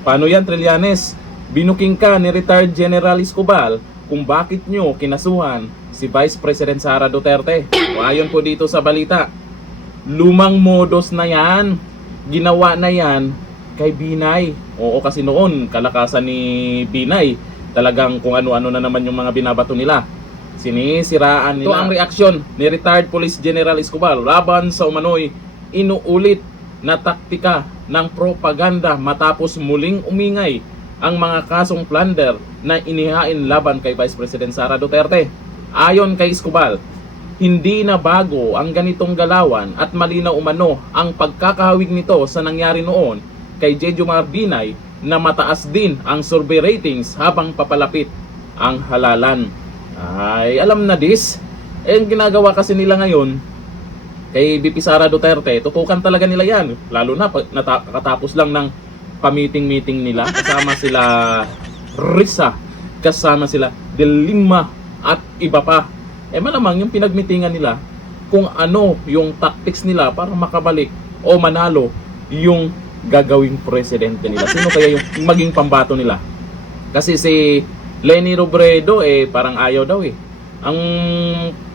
Paano yan, Trillanes? Binuking ka ni retired General Escobar kung bakit nyo kinasuhan si Vice President Sara Duterte. O ayon po dito sa balita, lumang modus na yan. Ginawa na yan kay Binay. Oo, kasi noon, kalakasan ni Binay, talagang kung ano-ano na naman yung mga binabato nila. Sinisiraan nila. Ito ang reaksyon ni retired Police General Escobar laban sa umano'y inuulit na taktika ng propaganda matapos muling umingay ang mga kasong plunder na inihain laban kay Vice President Sara Duterte. Ayon kay Escobar, hindi na bago ang ganitong galawan at malinaw umano ang pagkakahawig nito sa nangyari noon kay Jejomar Binay na mataas din ang survey ratings habang papalapit ang halalan. Ay, alam na this. Ang ginagawa kasi nila ngayon kay VP Sara Duterte, tutukan talaga nila yan. Lalo na nakatapos lang ng pamiting-meeting nila. Kasama sila Risa, kasama sila De Lima at iba pa. Malamang yung pinagmitingan nila kung ano yung tactics nila para makabalik o manalo yung gagawing presidente nila. Sino kaya yung maging pambato nila? Kasi si Leni Robredo parang ayaw daw Ang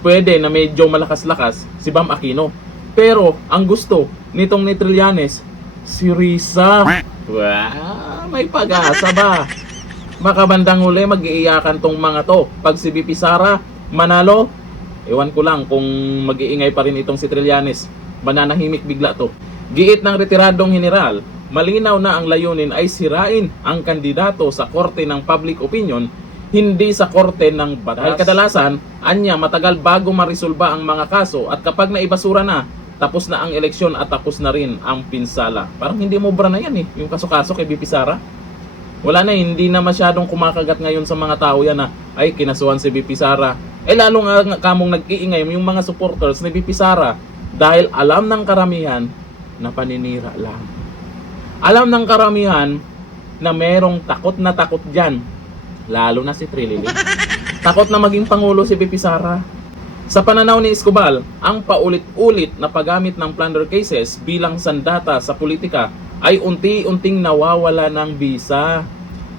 pwede na medyo malakas-lakas si Bam Aquino. Pero ang gusto nitong ni Trillanes, si Risa. Wow, may pag-asa ba? Baka bandang huli mag-iiyakan tong mga to. Pag si VP Sara manalo, ewan ko lang kung mag-iingay pa rin itong si Trillanes. Mananahimik bigla to. Giit ng retiradong general, malinaw na ang layunin ay sirain ang kandidato sa korte ng public opinion, hindi sa korte ng batas. Dahil kadalasan, anya matagal bago marisolba ang mga kaso at kapag naibasura na, tapos na ang eleksyon at tapos na rin ang pinsala. Parang hindi mo bra na yan yung kaso-kaso kay VP Sara. Wala na, hindi na masyadong kumakagat ngayon sa mga tao yan na ay kinasuhan si VP Sara. Lalo nga kamong nag-iingay yung mga supporters ni VP Sara dahil alam ng karamihan na paninira lang. Alam ng karamihan na merong takot na takot dyan. Lalo na si Trilili. Takot na maging pangulo si VP Sara. Sa pananaw ni Escobar, ang paulit-ulit na paggamit ng plunder cases bilang sandata sa politika ay unti-unting nawawala ng bisa.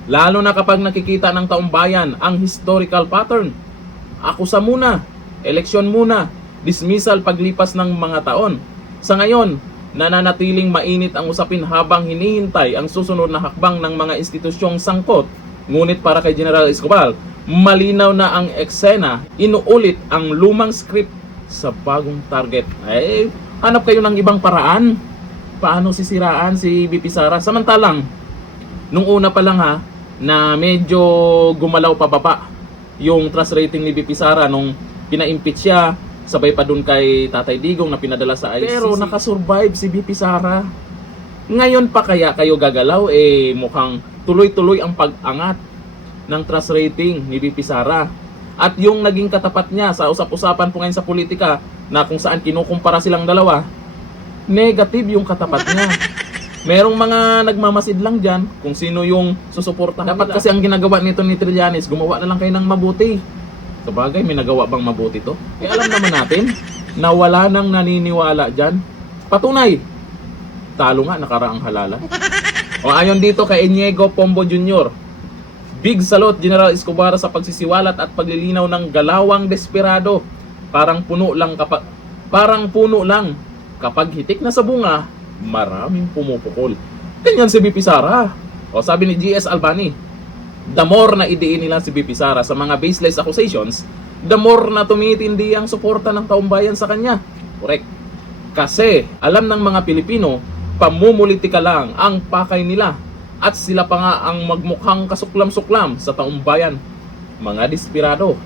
Lalo na kapag nakikita ng taong bayan ang historical pattern. Akusa muna, eleksyon muna, dismissal paglipas ng mga taon. Sa ngayon, nananatiling mainit ang usapin habang hinihintay ang susunod na hakbang ng mga institusyong sangkot. Ngunit para kay General Escobar, malinaw na ang eksena, inuulit ang lumang script sa bagong target. Hanap kayo ng ibang paraan. Paano sisiraan si VP Sara? Samantalang, nung una pa lang na medyo gumalaw pababa yung trust rating ni VP Sara nung pina-impeach siya, sabay pa dun kay Tatay Digong na pinadala sa ICC. Pero nakasurvive si VP Sara. Ngayon pa kaya kayo gagalaw? Mukhang tuloy-tuloy ang pag-angat ng trust rating ni VP Sara. At yung naging katapat niya sa usap-usapan po ngayon sa politika na kung saan kinukumpara silang dalawa, negative yung katapat niya. Merong mga nagmamasid lang dyan kung sino yung susuportahan. Dapat kasi ang ginagawa nito ni Trillanes, gumawa na lang kayo ng mabuti. Sabagay, may nagawa bang mabuti to? Alam naman natin na wala nang naniniwala dyan. Patunay, talo nga nakaraang halalan. O ayon dito kay Inigo Pombo Jr., big salute General Escobar sa pagsisiwalat at paglilinaw ng galawang desperado. Parang puno lang kapag hitik na sa bunga, maraming pumupukol. Ganyan si VP Sara. O sabi ni GS Albani, the more na idiin nila si VP Sara sa mga baseless accusations, the more na tumitindi ang suporta ng taong bayan sa kanya. Correct. Kasi alam ng mga Pilipino, pamumulitika lang ang pakay nila at sila pa nga ang magmukhang kasuklam-suklam sa taong bayan. Mga desperado.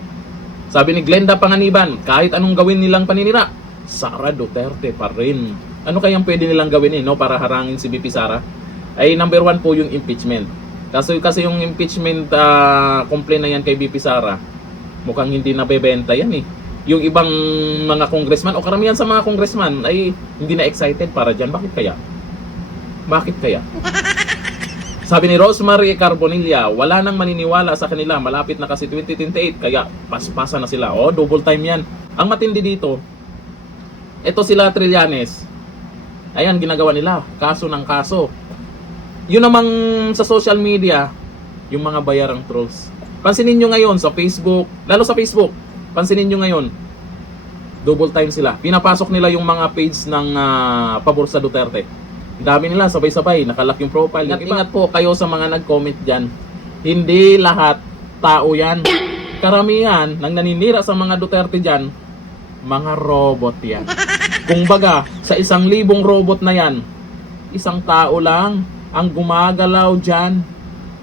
Sabi ni Glenda Panganiban, kahit anong gawin nilang paninira, Sara Duterte pa rin. Ano kayang pwede nilang gawin para harangin si VP Sara? Ay number 1 po yung impeachment. Kasi yung impeachment complaint na yan kay VP Sara, mukhang hindi nabebenta yan Yung ibang mga congressman o karamihan sa mga congressman ay hindi na excited para dyan. Bakit kaya? Sabi ni Rosemary Carbonilla, wala nang maniniwala sa kanila, malapit na kasi 2028, kaya paspasa na sila. Double time yan. Ang matindi dito, ito sila Trillanes. Ayan, ginagawa nila, kaso ng kaso. Yun namang sa social media, yung mga bayarang trolls. Pansinin nyo ngayon sa Facebook, lalo sa Facebook, pansinin nyo ngayon, double time sila. Pinapasok nila yung mga page ng pabor sa Duterte. Ang dami nila, sabay-sabay, nakalock yung profile. Ingat po kayo sa mga nag-comment dyan. Hindi lahat tao yan. Karamihan ng naninira sa mga Duterte dyan, mga robot yan. Kung baga, sa 1,000 robot na yan, isang tao lang ang gumagalaw dyan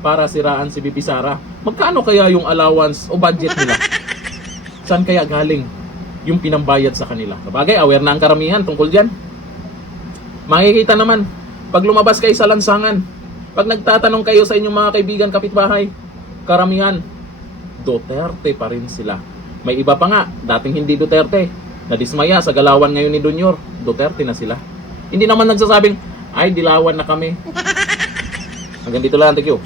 para siraan si VP Sara. Magkano kaya yung allowance o budget nila? Saan kaya galing yung pinambayad sa kanila? Sabagay, aware na ang karamihan tungkol dyan. Makikita naman, pag lumabas kayo sa lansangan, pag nagtatanong kayo sa inyong mga kaibigan, kapitbahay, karamihan, Duterte pa rin sila. May iba pa nga, dating hindi Duterte, nadismaya sa galawan ngayon ni Junior, Duterte na sila. Hindi naman nagsasabing, ay dilawan na kami. Hanggang dito lang, thank you.